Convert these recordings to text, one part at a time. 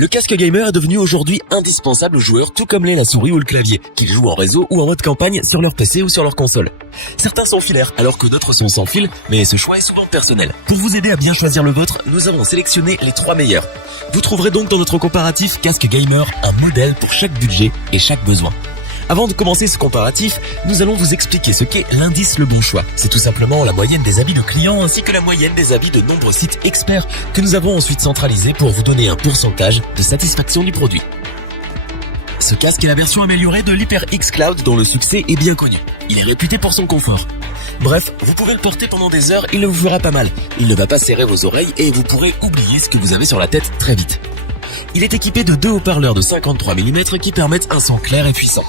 Le casque gamer est devenu aujourd'hui indispensable aux joueurs, tout comme l'est la souris ou le clavier, qu'ils jouent en réseau ou en mode campagne sur leur PC ou sur leur console. Certains sont filaires, alors que d'autres sont sans fil, mais ce choix est souvent personnel. Pour vous aider à bien choisir le vôtre, nous avons sélectionné les 3 meilleurs. Vous trouverez donc dans notre comparatif casque gamer un modèle pour chaque budget et chaque besoin. Avant de commencer ce comparatif, nous allons vous expliquer ce qu'est l'indice Le Bon Choix. C'est tout simplement la moyenne des avis de clients ainsi que la moyenne des avis de nombreux sites experts que nous avons ensuite centralisés pour vous donner un pourcentage de satisfaction du produit. Ce casque est la version améliorée de l'HyperX Cloud dont le succès est bien connu. Il est réputé pour son confort. Bref, vous pouvez le porter pendant des heures, il ne vous fera pas mal. Il ne va pas serrer vos oreilles et vous pourrez oublier ce que vous avez sur la tête très vite. Il est équipé de 2 haut-parleurs de 53 mm qui permettent un son clair et puissant.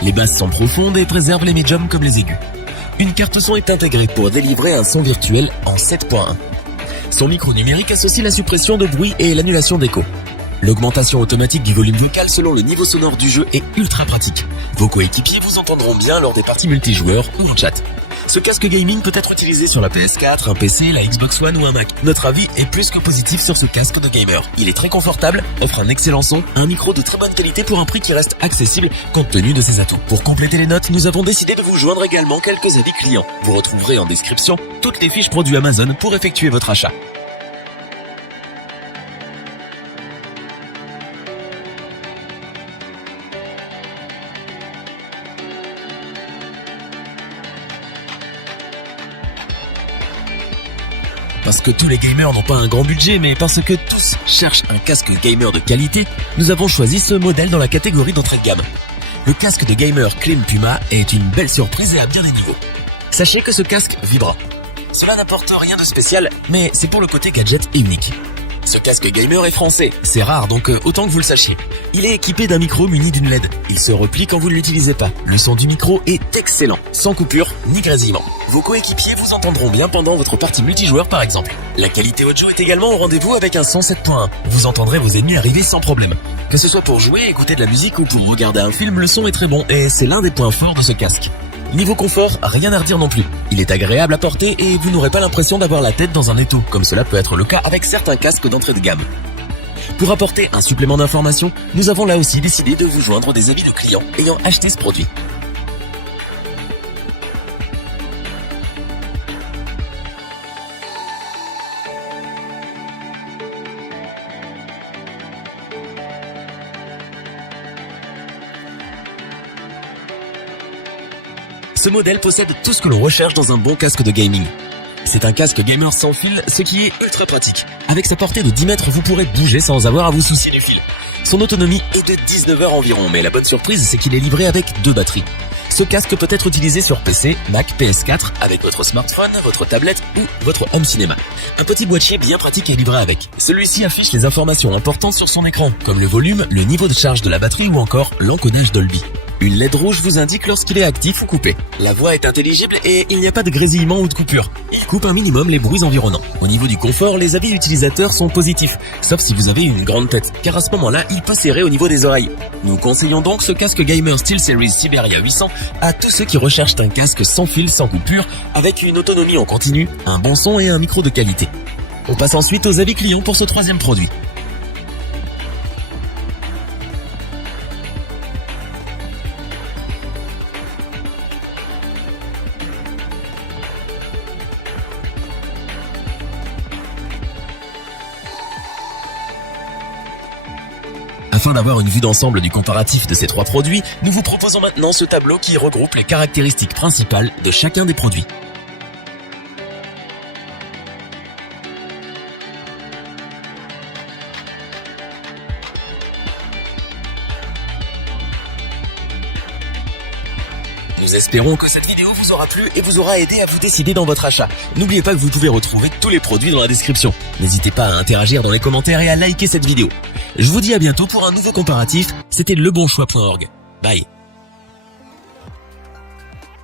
Les basses sont profondes et préservent les médiums comme les aigus. Une carte son est intégrée pour délivrer un son virtuel en 7.1. Son micro numérique associe la suppression de bruit et l'annulation d'écho. L'augmentation automatique du volume vocal selon le niveau sonore du jeu est ultra pratique. Vos coéquipiers vous entendront bien lors des parties multijoueurs ou en chat. Ce casque gaming peut être utilisé sur la PS4, un PC, la Xbox One ou un Mac. Notre avis est plus que positif sur ce casque de gamer. Il est très confortable, offre un excellent son, un micro de très bonne qualité pour un prix qui reste accessible compte tenu de ses atouts. Pour compléter les notes, nous avons décidé de vous joindre également quelques avis clients. Vous retrouverez en description toutes les fiches produits Amazon pour effectuer votre achat. Parce que tous les gamers n'ont pas un grand budget, mais parce que tous cherchent un casque gamer de qualité, nous avons choisi ce modèle dans la catégorie d'entrée de gamme. Le casque de gamer Clean Puma est une belle surprise et à bien des niveaux. Sachez que ce casque vibre. Cela n'apporte rien de spécial, mais c'est pour le côté gadget et unique. Ce casque gamer est français, c'est rare donc autant que vous le sachiez. Il est équipé d'un micro muni d'une LED. Il se replie quand vous ne l'utilisez pas. Le son du micro est excellent, sans coupure ni grésillement. Vos coéquipiers vous entendront bien pendant votre partie multijoueur par exemple. La qualité audio est également au rendez-vous avec un son 7.1. Vous entendrez vos ennemis arriver sans problème. Que ce soit pour jouer, écouter de la musique ou pour regarder un film, le son est très bon et c'est l'un des points forts de ce casque. Niveau confort, rien à redire non plus. Il est agréable à porter et vous n'aurez pas l'impression d'avoir la tête dans un étau, comme cela peut être le cas avec certains casques d'entrée de gamme. Pour apporter un supplément d'information, nous avons là aussi décidé de vous joindre des avis de clients ayant acheté ce produit. Ce modèle possède tout ce que l'on recherche dans un bon casque de gaming. C'est un casque gamer sans fil, ce qui est ultra pratique. Avec sa portée de 10 mètres, vous pourrez bouger sans avoir à vous soucier du fil. Son autonomie est de 19 heures environ, mais la bonne surprise, c'est qu'il est livré avec 2 batteries. Ce casque peut être utilisé sur PC, Mac, PS4, avec votre smartphone, votre tablette ou votre home cinéma. Un petit boîtier bien pratique est livré avec. Celui-ci affiche les informations importantes sur son écran, comme le volume, le niveau de charge de la batterie ou encore l'encodage Dolby. Une LED rouge vous indique lorsqu'il est actif ou coupé. La voix est intelligible et il n'y a pas de grésillement ou de coupure. Il coupe un minimum les bruits environnants. Au niveau du confort, les avis utilisateurs sont positifs, sauf si vous avez une grande tête, car à ce moment-là, il peut serrer au niveau des oreilles. Nous conseillons donc ce casque gamer SteelSeries Siberia 800 à tous ceux qui recherchent un casque sans fil, sans coupure, avec une autonomie en continu, un bon son et un micro de qualité. On passe ensuite aux avis clients pour ce 3e produit. Afin d'avoir une vue d'ensemble du comparatif de ces 3 produits, nous vous proposons maintenant ce tableau qui regroupe les caractéristiques principales de chacun des produits. Nous espérons que cette vidéo vous aura plu et vous aura aidé à vous décider dans votre achat. N'oubliez pas que vous pouvez retrouver tous les produits dans la description. N'hésitez pas à interagir dans les commentaires et à liker cette vidéo. Je vous dis à bientôt pour un nouveau comparatif. C'était lebonchoix.org. Bye.